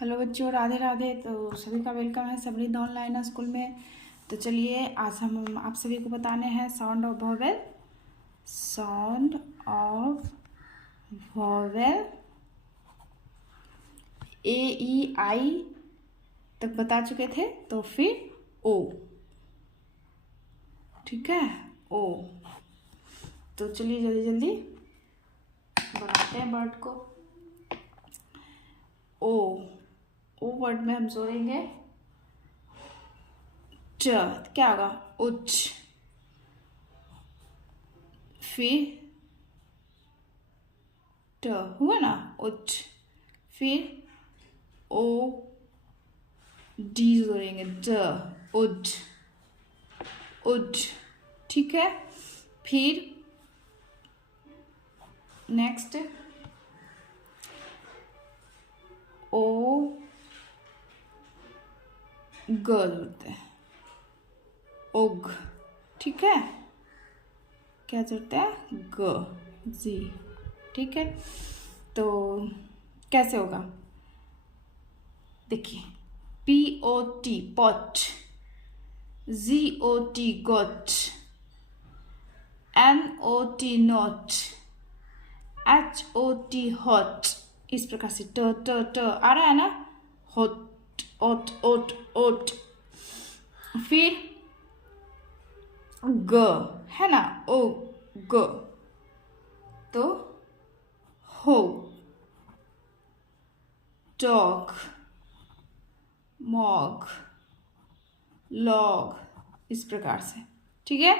Hello बच्चों, राधे राधे। तो सभी का वेलकम है समृद्ध ऑनलाइन स्कूल में। तो चलिए आज हम आप सभी को बताने हैं sound of vowel. Sound of vowel A E I तक बता चुके थे, तो फिर ओ। ठीक है, ओ। तो चलिए जल्दी जल्दी बनाते हैं वर्ड को। ओ वर्ड में हम जोड़ेंगे च। क्या होगा? उच्च। फिर ट हुआ ना, उच्च। फिर ओ डी जोड़ेंगे ड, उड, उड। ठीक है। फिर नेक्स्ट ओ ग जोड़ते हैं, ओग। ठीक है, क्या जोड़ते हैं? ग, जी। ठीक है, तो कैसे होगा देखिए। P O T pot, G O T goat, N O T note, H O T hot. इस प्रकार से ट ट ट आ रहा है ना, हॉट, ओट ओट ओट। फिर ग है ना, ओ ग। तो हो, डॉग, मॉग, लॉग। इस प्रकार से। ठीक है।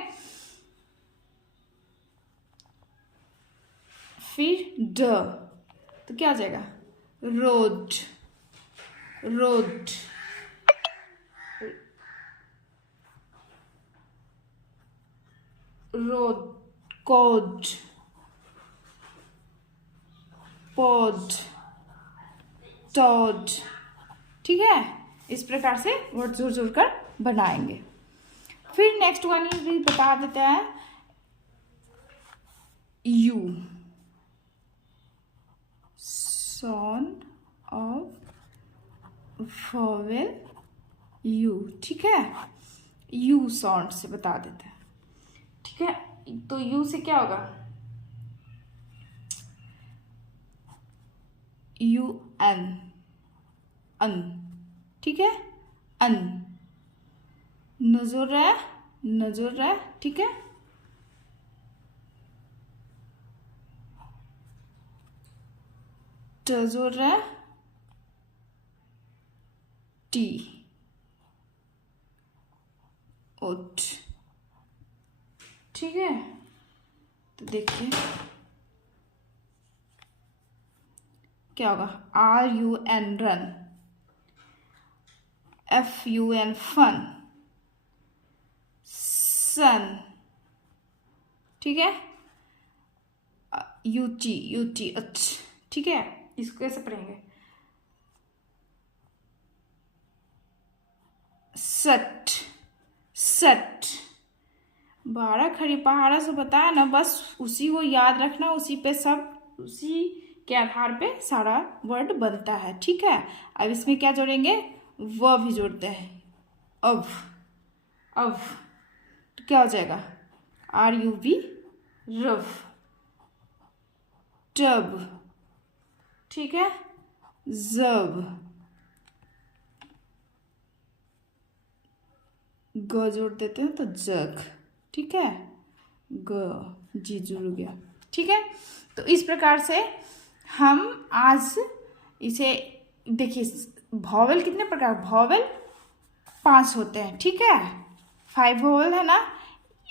फिर ड, तो क्या आ जाएगा? रोड, रोड, रोड, कोड, पोड, टोड। ठीक है, इस प्रकार से वर्ड जोड़ जोड़ कर बनाएंगे। फिर नेक्स्ट वन भी बता देते हैं, you. Sound of vowel you. ठीक है, यू साउंड से बता देते हैं। ठीक है, तो यू से क्या होगा? यू एन, अन। ठीक है, अन। नजर है, नजर है। ठीक है, तजर है, टी, ओट। ठीक है, तो देखिए क्या होगा। R U N run, F U N fun, sun. ठीक है, यू टी अच्छ। ठीक है, इसको कैसे पढ़ेंगे? सट, सट। 12 खड़ी पहाड़ा से बताया ना, बस उसी को याद रखना, उसी पे सब, उसी के आधार पे सारा वर्ड बनता है। ठीक है, अब इसमें क्या जोड़ेंगे? व भी जोड़ते हैं, अब। अब तो क्या हो जाएगा? आर यू बी, रव, टब। ठीक है, जब, ग जोड़ देते हैं तो जग। ठीक है, ग, जी जुड़ गया। ठीक है, तो इस प्रकार से हम आज इसे देखिए। वॉवेल कितने प्रकार? वॉवेल 5 होते हैं। ठीक है, 5 वॉवेल है ना,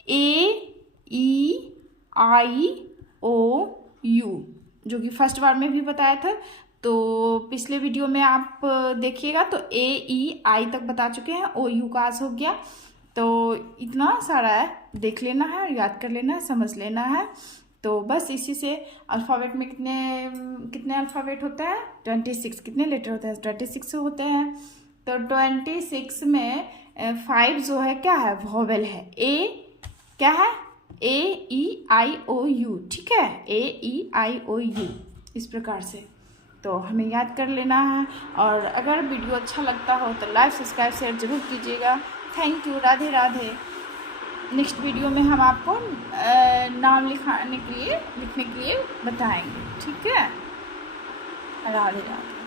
ए ई आई ओ यू, जो कि फर्स्ट बार में भी बताया था। तो पिछले वीडियो में आप देखिएगा तो ए ई आई तक बता चुके हैं, ओ यू का आज हो गया। तो इतना सारा है, देख लेना है और याद कर लेना है, समझ लेना है। तो बस इसी से अल्फ़ाबेट में कितने कितने अल्फ़ाबेट होते हैं? 26। कितने लेटर होते हैं? 26 होते हैं। तो 26 में 5 जो है क्या है? वॉवेल है। ए क्या है? ए ई आई ओ यू। ठीक है, ए ई आई ओ यू, इस प्रकार से। तो हमें याद कर लेना है। और अगर वीडियो अच्छा लगता हो तो लाइक सब्सक्राइब शेयर ज़रूर कीजिएगा। Thank you. Radhe Radhe. Next video में हम आपको नाम लिखने के लिए बताएंगे। ठीक है। राधे राधे।